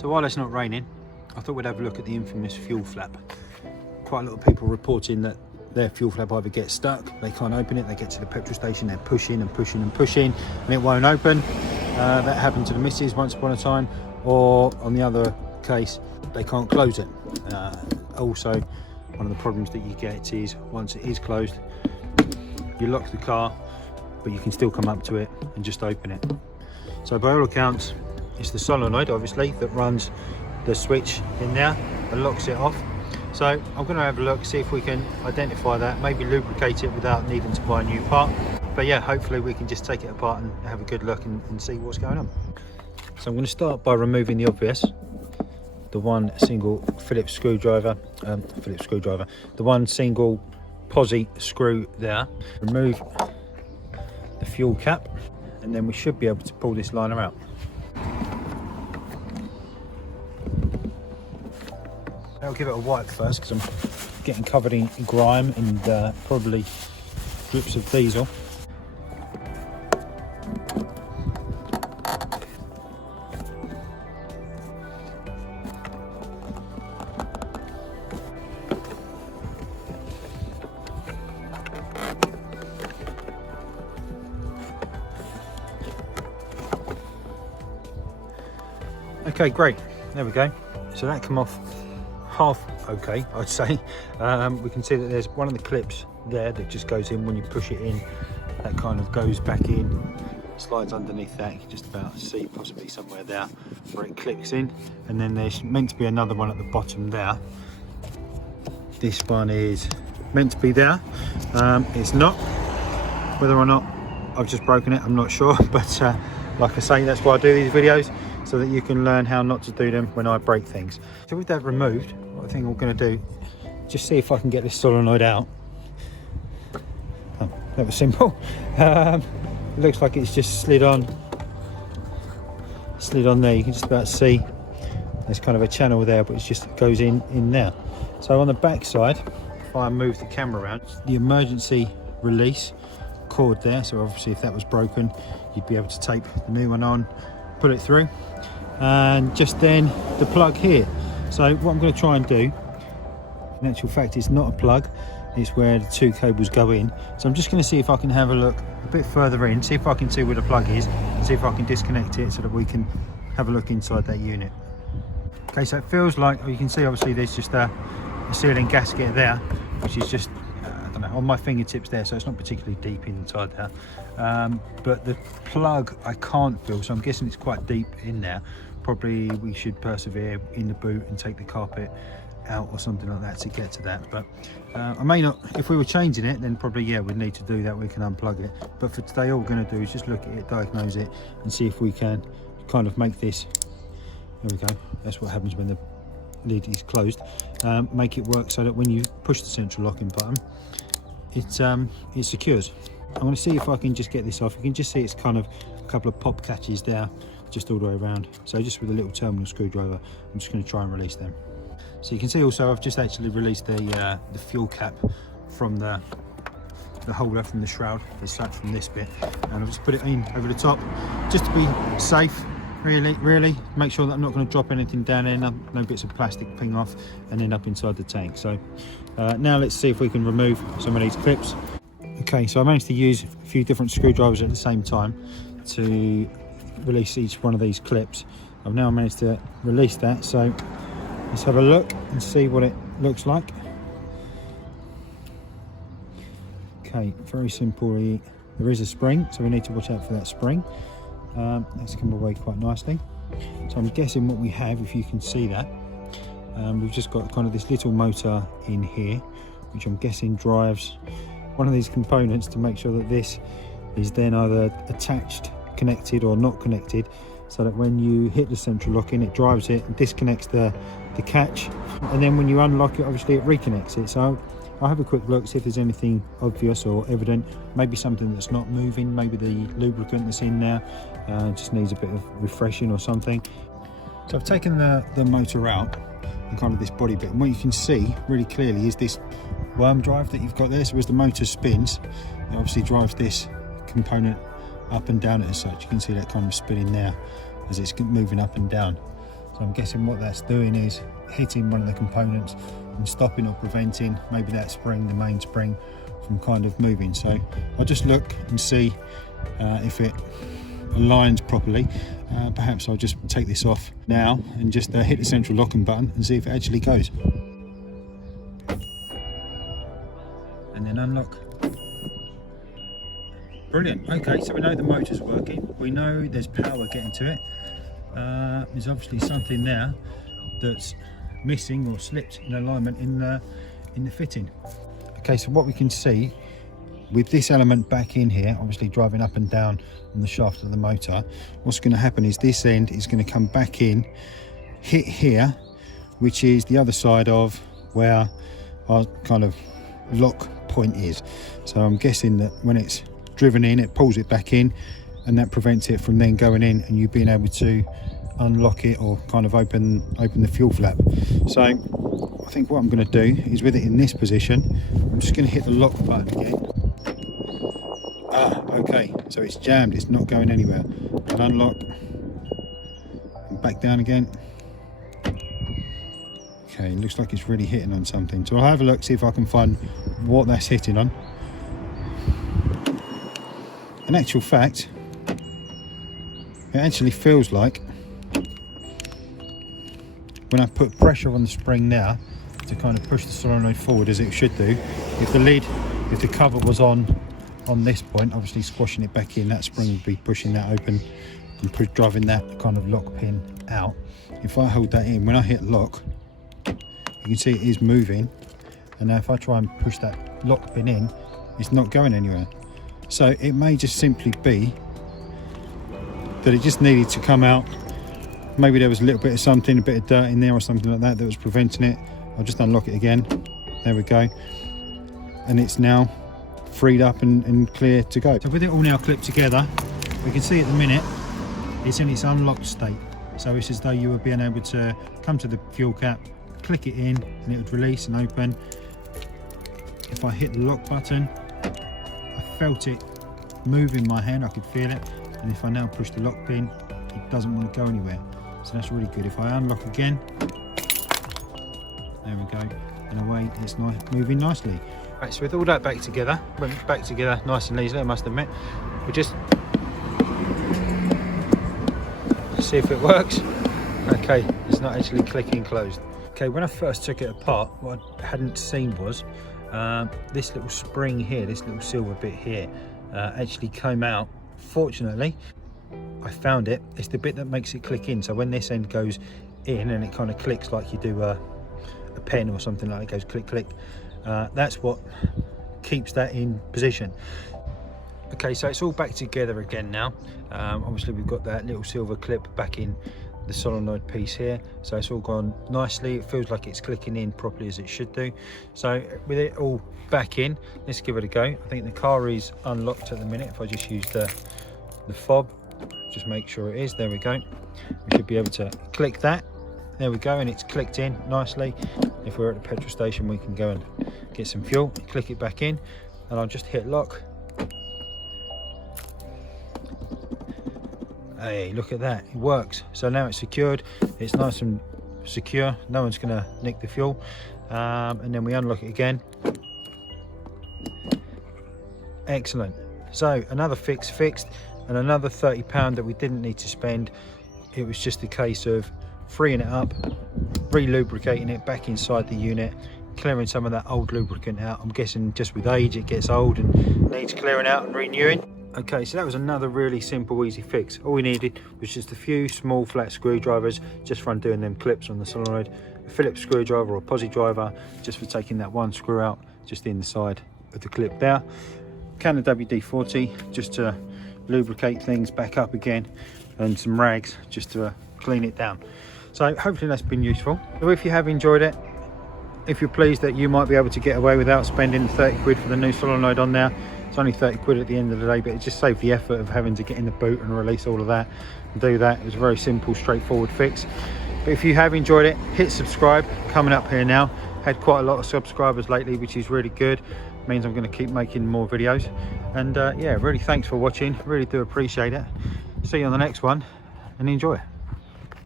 So while it's not raining, I thought we'd have a look at the infamous fuel flap. Quite a lot of people reporting that their fuel flap either gets stuck, they can't open it, they get to the petrol station, they're pushing and pushing and pushing, and it won't open. That happened to the missus once upon a time, or on the other case, they can't close it. Also, one of the problems that you get is once it is closed, you lock the car, but you can still come up to it and just open it. So by all accounts, it's the solenoid, obviously, that runs the switch in there and locks it off. So I'm going to have a look, see if we can identify that, maybe lubricate it without needing to buy a new part. But yeah, hopefully we can just take it apart and have a good look and see what's going on. So I'm going to start by removing the obvious. The one single Phillips screwdriver, the one single posi screw there. Remove the fuel cap, and then we should be able to pull this liner out. I'll give it a wipe first because I'm getting covered in grime and probably drips of diesel. Okay, great, there we go. So that come off half okay, I'd say. We can see that there's one of the clips there that just goes in when you push it in. That kind of goes back in, slides underneath that. You can just about see possibly somewhere there where it clicks in. And then there's meant to be another one at the bottom there. This one is meant to be there. It's not. Whether or not I've just broken it, I'm not sure. But like I say, that's why I do these videos, so that you can learn how not to do them when I break things. So with that removed, what I think I'm going to do, just see if I can get this solenoid out. Oh, that was simple. It looks like it's just slid on there. You can just about see there's kind of a channel there, but it just goes in there. So on the back side, if I move the camera around, the emergency release cord there. So obviously if that was broken, you'd be able to tape the new one on, put it through, and just then the plug here. So what I'm going to try and do, in actual fact it's not a plug, it's where the two cables go in. So I'm just going to see if I can have a look a bit further in, see if I can see where the plug is, and see if I can disconnect it so that we can have a look inside that unit. Okay, so it feels like, you can see obviously there's just a sealing gasket there, which is just I don't know, on my fingertips there, so it's not particularly deep inside there. But the plug I can't feel, so I'm guessing it's quite deep in there. Probably we should persevere in the boot and take the carpet out or something like that to get to that. But I may not, if we were changing it, then probably yeah, we'd need to do that. We can unplug it. But for today, all we're going to do is just look at it, diagnose it, and see if we can kind of make this. There we go. That's what happens when the lid is closed. Make it work so that when you push the central locking button, it secures. I'm going to see if I can just get this off. You can just see it's kind of a couple of pop catches there, just all the way around. So just with a little terminal screwdriver, I'm just going to try and release them. So you can see also I've just actually released the fuel cap from the holder, from the shroud as such, from this bit, and I've just put it in over the top just to be safe. Really make sure that I'm not going to drop anything down there, no bits of plastic ping off and end up inside the tank. So now let's see if we can remove some of these clips. Okay, so I managed to use a few different screwdrivers at the same time to release each one of these clips. I've now managed to release that, so let's have a look and see what it looks like. Okay, very simply, there is a spring, so we need to watch out for that spring. That's come away quite nicely. So I'm guessing what we have, if you can see that, we've just got kind of this little motor in here, which I'm guessing drives one of these components to make sure that this is then either attached, connected or not connected, so that when you hit the central locking, it drives it and disconnects the catch, and then when you unlock it, obviously it reconnects it. So I'll have a quick look, see if there's anything obvious or evident, maybe something that's not moving, maybe the lubricant that's in there just needs a bit of refreshing or something. So I've taken the motor out and kind of this body bit, and what you can see really clearly is this worm drive that you've got there. So as the motor spins, it obviously drives this component up and down as such. You can see that kind of spinning there as it's moving up and down. So So I'm guessing what that's doing is hitting one of the components and stopping or preventing maybe that spring, the main spring, from kind of moving. So I'll just look and see if it aligns properly. Perhaps I'll just take this off now and just hit the central locking button and see if it actually goes. And then unlock. Brilliant. Okay, so we know the motor's working. We know there's power getting to it. There's obviously something there that's missing or slipped in alignment in the fitting. Okay, so what we can see with this element back in here, obviously driving up and down on the shaft of the motor, what's going to happen is this end is going to come back in, hit here, which is the other side of where our kind of lock point is. So I'm guessing that when it's driven in, it pulls it back in, and that prevents it from then going in and you being able to unlock it or kind of open the fuel flap. So I think what I'm going to do is, with it in this position, I'm just going to hit the lock button again. Okay, so it's jammed, it's not going anywhere. And unlock, and back down again. Okay, looks like it's really hitting on something. So I'll have a look, see if I can find what that's hitting on. In actual fact, it actually feels like when I put pressure on the spring now to kind of push the solenoid forward as it should do, if the cover was on this point, obviously squashing it back in, that spring would be pushing that open and driving that kind of lock pin out. If I hold that in, when I hit lock, you can see it is moving, and now if I try and push that lock pin in, it's not going anywhere. So it may just simply be that it just needed to come out. Maybe there was a little bit of something, a bit of dirt in there or something like that was preventing it. I'll just unlock it again. There we go. And it's now freed up and clear to go. So with it all now clipped together, we can see at the minute it's in its unlocked state. So it's as though you were being able to come to the fuel cap, click it in, and it would release and open. If I hit the lock button, I felt it move in my hand, I could feel it. And if I now push the lock pin, it doesn't want to go anywhere. So that's really good. If I unlock again, there we go, and away it's moving nicely. Right, so with all that back together, went back together nice and easily, I must admit. We'll just see if it works. Okay, it's not actually clicking closed. Okay, when I first took it apart, what I hadn't seen was this little spring here, this little silver bit here, actually came out. Fortunately, I found it. It's the bit that makes it click in. So when this end goes in and it kind of clicks like you do a pen or something, like it goes click click, that's what keeps that in position. Okay, so it's all back together again now. Obviously we've got that little silver clip back in the solenoid piece here, so it's all gone nicely. It feels like it's clicking in properly as it should do. So with it all back in, let's give it a go. I think the car is unlocked at the minute. If I just use the fob, just make sure it is, there we go. We should be able to click that, there we go, and it's clicked in nicely. If we're at the petrol station, we can go and get some fuel, click it back in, and I'll just hit lock. Hey, look at that, it works. So now it's secured, it's nice and secure, no one's gonna nick the fuel. And then we unlock it again. Excellent. So another fixed, and another £30 that we didn't need to spend. It was just a case of freeing it up, re-lubricating it back inside the unit, clearing some of that old lubricant out. I'm guessing just with age it gets old and needs clearing out and renewing. Okay, so that was another really simple, easy fix. All we needed was just a few small flat screwdrivers just for undoing them clips on the solenoid, a Phillips screwdriver or a posi driver just for taking that one screw out just in the side of the clip there, can of WD-40 just to lubricate things back up again, and some rags just to clean it down. So hopefully that's been useful. So if you have enjoyed it, if you're pleased that you might be able to get away without spending 30 quid for the new solenoid on there, it's only 30 quid at the end of the day, but it just saved the effort of having to get in the boot and release all of that and do that. It was a very simple, straightforward fix. But if you have enjoyed it, hit subscribe. Coming up here now, had quite a lot of subscribers lately, which is really good. It means I'm going to keep making more videos. And yeah, really thanks for watching, really do appreciate it. See you on the next one and enjoy.